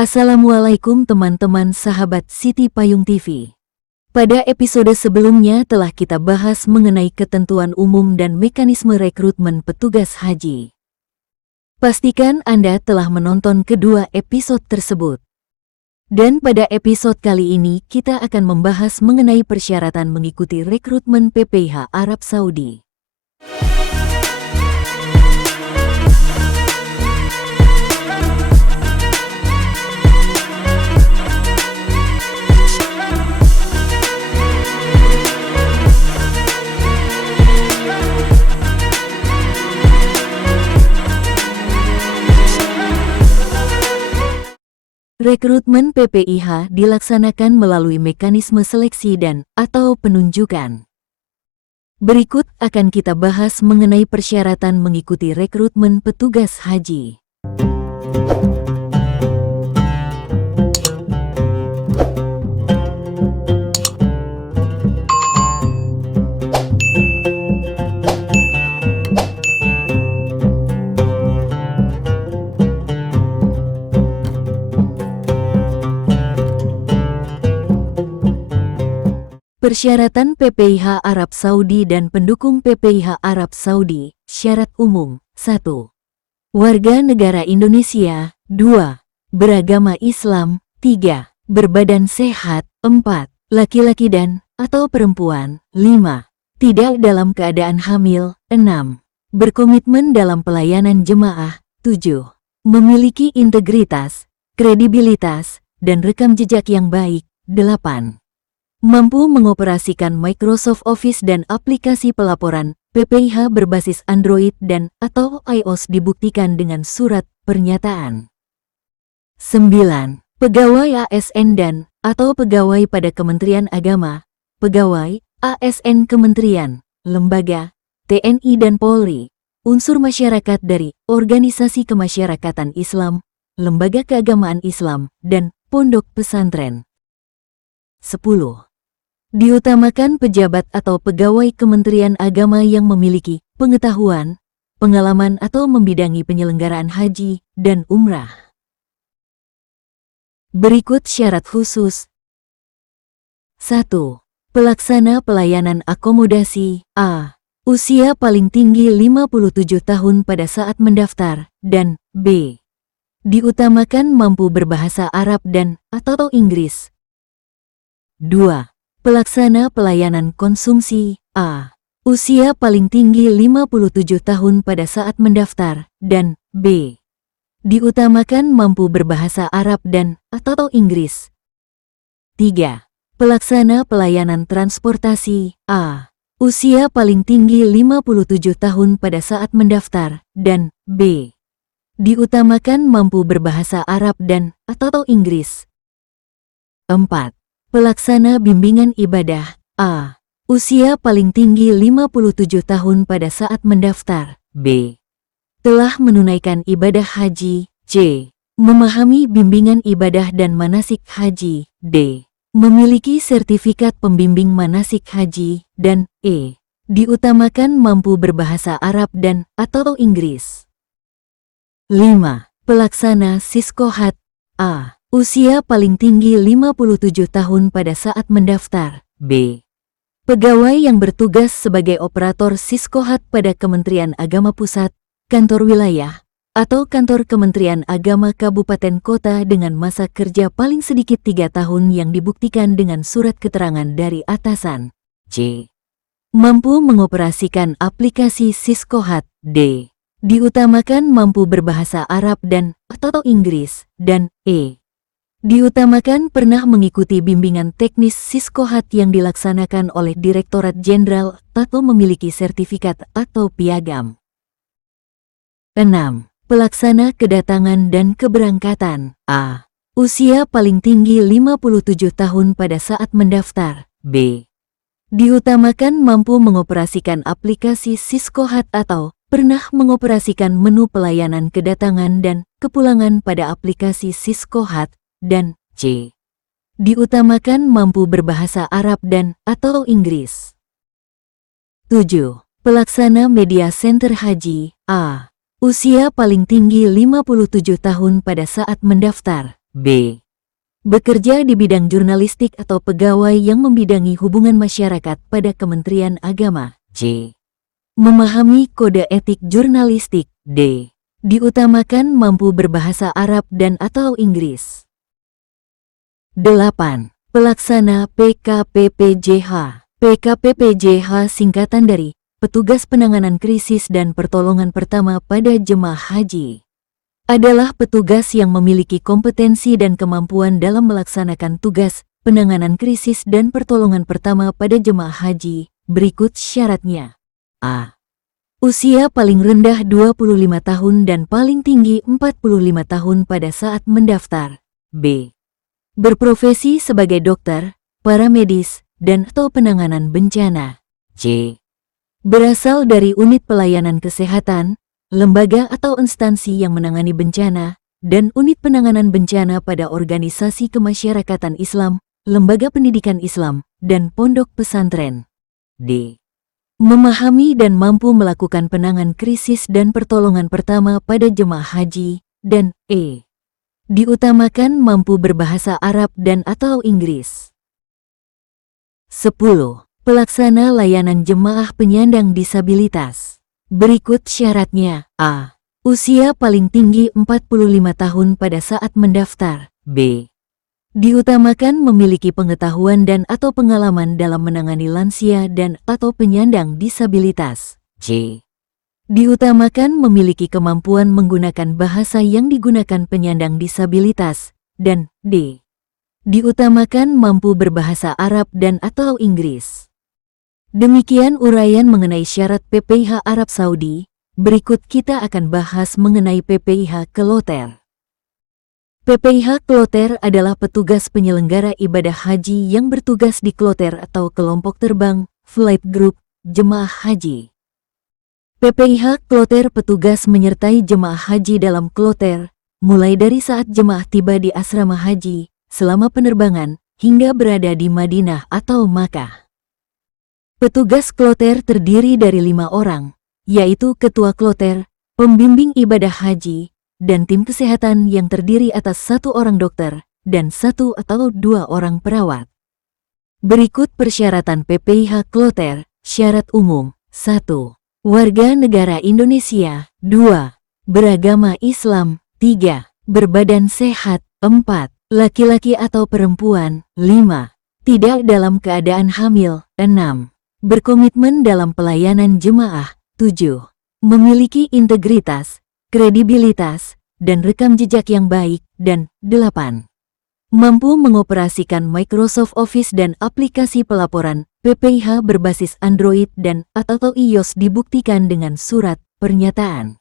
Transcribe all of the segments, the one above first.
Assalamualaikum teman-teman sahabat Siti Payung TV. Pada episode sebelumnya telah kita bahas mengenai ketentuan umum dan mekanisme rekrutmen petugas haji. Pastikan Anda telah menonton kedua episode tersebut. Dan pada episode kali ini kita akan membahas mengenai persyaratan mengikuti rekrutmen PPIH Arab Saudi. Rekrutmen PPIH dilaksanakan melalui mekanisme seleksi dan atau penunjukan. Berikut akan kita bahas mengenai persyaratan mengikuti rekrutmen petugas haji. Persyaratan PPIH Arab Saudi dan pendukung PPIH Arab Saudi. Syarat umum. 1. Warga negara Indonesia. 2. Beragama Islam. 3. Berbadan sehat. 4. Laki-laki dan atau perempuan. 5. Tidak dalam keadaan hamil. 6. Berkomitmen dalam pelayanan jemaah. 7. Memiliki integritas, kredibilitas, dan rekam jejak yang baik. 8. Mampu mengoperasikan Microsoft Office dan aplikasi pelaporan PPIH berbasis Android dan atau iOS dibuktikan dengan surat pernyataan. 9. Pegawai ASN dan atau pegawai pada Kementerian Agama, pegawai ASN Kementerian, Lembaga, TNI dan Polri, unsur masyarakat dari organisasi kemasyarakatan Islam, lembaga keagamaan Islam, dan pondok pesantren. 10. Diutamakan pejabat atau pegawai Kementerian Agama yang memiliki pengetahuan, pengalaman atau membidangi penyelenggaraan haji dan umrah. Berikut syarat khusus. 1. Pelaksana pelayanan akomodasi. A. Usia paling tinggi 57 tahun pada saat mendaftar, dan B. Diutamakan mampu berbahasa Arab dan atau Inggris. 2. Pelaksana pelayanan konsumsi. A. Usia paling tinggi 57 tahun pada saat mendaftar, dan B. Diutamakan mampu berbahasa Arab dan atau Inggris. 3. Pelaksana pelayanan transportasi. A. Usia paling tinggi 57 tahun pada saat mendaftar, dan B. Diutamakan mampu berbahasa Arab dan atau Inggris. 4. Pelaksana bimbingan ibadah. A. Usia paling tinggi 57 tahun pada saat mendaftar. B. Telah menunaikan ibadah haji. C. Memahami bimbingan ibadah dan manasik haji. D. Memiliki sertifikat pembimbing manasik haji. Dan E. Diutamakan mampu berbahasa Arab dan atau Inggris. 5. Pelaksana siskohat. A. Usia paling tinggi 57 tahun pada saat mendaftar. B. Pegawai yang bertugas sebagai operator siskohat pada Kementerian Agama Pusat, Kantor Wilayah, atau Kantor Kementerian Agama Kabupaten Kota dengan masa kerja paling sedikit 3 tahun yang dibuktikan dengan surat keterangan dari atasan. C. Mampu mengoperasikan aplikasi siskohat. D. Diutamakan mampu berbahasa Arab dan atau Inggris. Dan E. Diutamakan pernah mengikuti bimbingan teknis siskohat yang dilaksanakan oleh Direktorat Jenderal atau memiliki sertifikat atau piagam. 6. Pelaksana kedatangan dan keberangkatan. A. Usia paling tinggi 57 tahun pada saat mendaftar. B. Diutamakan mampu mengoperasikan aplikasi siskohat atau pernah mengoperasikan menu pelayanan kedatangan dan kepulangan pada aplikasi siskohat. Dan C. Diutamakan mampu berbahasa Arab dan atau Inggris. 7. Pelaksana media center haji. A. Usia paling tinggi 57 tahun pada saat mendaftar. B. Bekerja di bidang jurnalistik atau pegawai yang membidangi hubungan masyarakat pada Kementerian Agama. C. Memahami kode etik jurnalistik. D. Diutamakan mampu berbahasa Arab dan atau Inggris. 8. Pelaksana PKPPJH. PKPPJH singkatan dari Petugas Penanganan Krisis dan Pertolongan Pertama pada Jemaah Haji. Adalah petugas yang memiliki kompetensi dan kemampuan dalam melaksanakan tugas penanganan krisis dan pertolongan pertama pada jemaah haji. Berikut syaratnya. A. Usia paling rendah 25 tahun dan paling tinggi 45 tahun pada saat mendaftar. B. Berprofesi sebagai dokter, paramedis, dan atau penanganan bencana. C. Berasal dari unit pelayanan kesehatan, lembaga atau instansi yang menangani bencana, dan unit penanganan bencana pada organisasi kemasyarakatan Islam, lembaga pendidikan Islam, dan pondok pesantren. D. Memahami dan mampu melakukan penanganan krisis dan pertolongan pertama pada jemaah haji, dan E. Diutamakan mampu berbahasa Arab dan atau Inggris. 10. Pelaksana layanan jemaah penyandang disabilitas. Berikut syaratnya. A. Usia paling tinggi 45 tahun pada saat mendaftar. B. Diutamakan memiliki pengetahuan dan atau pengalaman dalam menangani lansia dan atau penyandang disabilitas. C. Diutamakan memiliki kemampuan menggunakan bahasa yang digunakan penyandang disabilitas. Dan D. Diutamakan mampu berbahasa Arab dan atau Inggris. Demikian uraian mengenai syarat PPIH Arab Saudi. Berikut kita akan bahas mengenai PPIH Kloter. PPIH Kloter adalah petugas penyelenggara ibadah haji yang bertugas di kloter atau kelompok terbang, flight group, jemaah haji. PPIH Kloter petugas menyertai jemaah haji dalam kloter, mulai dari saat jemaah tiba di asrama haji, selama penerbangan, hingga berada di Madinah atau Makkah. Petugas kloter terdiri dari 5 orang, yaitu ketua kloter, pembimbing ibadah haji, dan tim kesehatan yang terdiri atas 1 orang dokter, dan 1 atau 2 orang perawat. Berikut persyaratan PPIH Kloter. Syarat umum. 1. Warga negara Indonesia. 2. Beragama Islam. 3. Berbadan sehat. 4. Laki-laki atau perempuan. 5. Tidak dalam keadaan hamil. 6. Berkomitmen dalam pelayanan jemaah. 7. Memiliki integritas, kredibilitas, dan rekam jejak yang baik. Dan 8. Mampu mengoperasikan Microsoft Office dan aplikasi pelaporan PPIH berbasis Android dan atau iOS dibuktikan dengan surat pernyataan.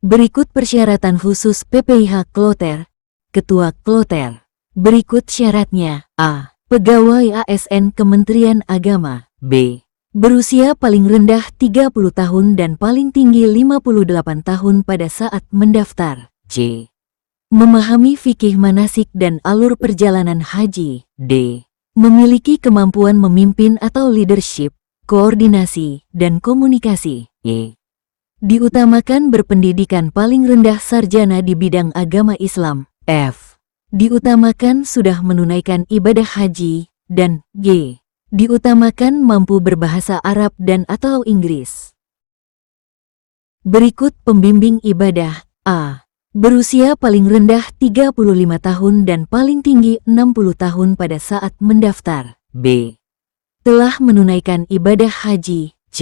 Berikut persyaratan khusus PPIH Kloter. Ketua Kloter. Berikut syaratnya. A. Pegawai ASN Kementerian Agama. B. Berusia paling rendah 30 tahun dan paling tinggi 58 tahun pada saat mendaftar. C. Memahami fikih manasik dan alur perjalanan haji. D. Memiliki kemampuan memimpin atau leadership, koordinasi, dan komunikasi. E. Diutamakan berpendidikan paling rendah sarjana di bidang agama Islam. F. Diutamakan sudah menunaikan ibadah haji. Dan G. Diutamakan mampu berbahasa Arab dan atau Inggris. Berikut pembimbing ibadah. A. Berusia paling rendah 35 tahun dan paling tinggi 60 tahun pada saat mendaftar. B. Telah menunaikan ibadah haji. C.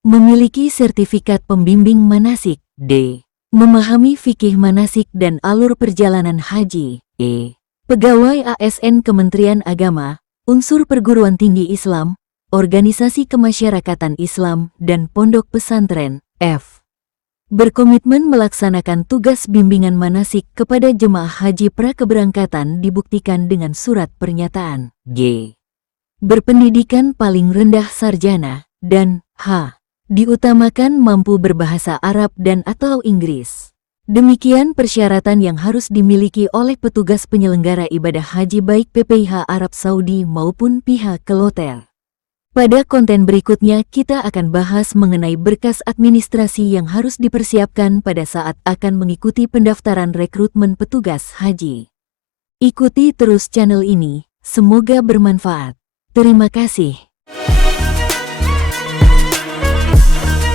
Memiliki sertifikat pembimbing manasik. D. Memahami fikih manasik dan alur perjalanan haji. E. Pegawai ASN Kementerian Agama, unsur perguruan tinggi Islam, organisasi kemasyarakatan Islam, dan pondok pesantren. F. Berkomitmen melaksanakan tugas bimbingan manasik kepada jemaah haji prakeberangkatan dibuktikan dengan surat pernyataan. G. Berpendidikan paling rendah sarjana. Dan H. Diutamakan mampu berbahasa Arab dan atau Inggris. Demikian persyaratan yang harus dimiliki oleh petugas penyelenggara ibadah haji baik PPIH Arab Saudi maupun pihak Kloter. Pada konten berikutnya kita akan bahas mengenai berkas administrasi yang harus dipersiapkan pada saat akan mengikuti pendaftaran rekrutmen petugas haji. Ikuti terus channel ini, semoga bermanfaat. Terima kasih.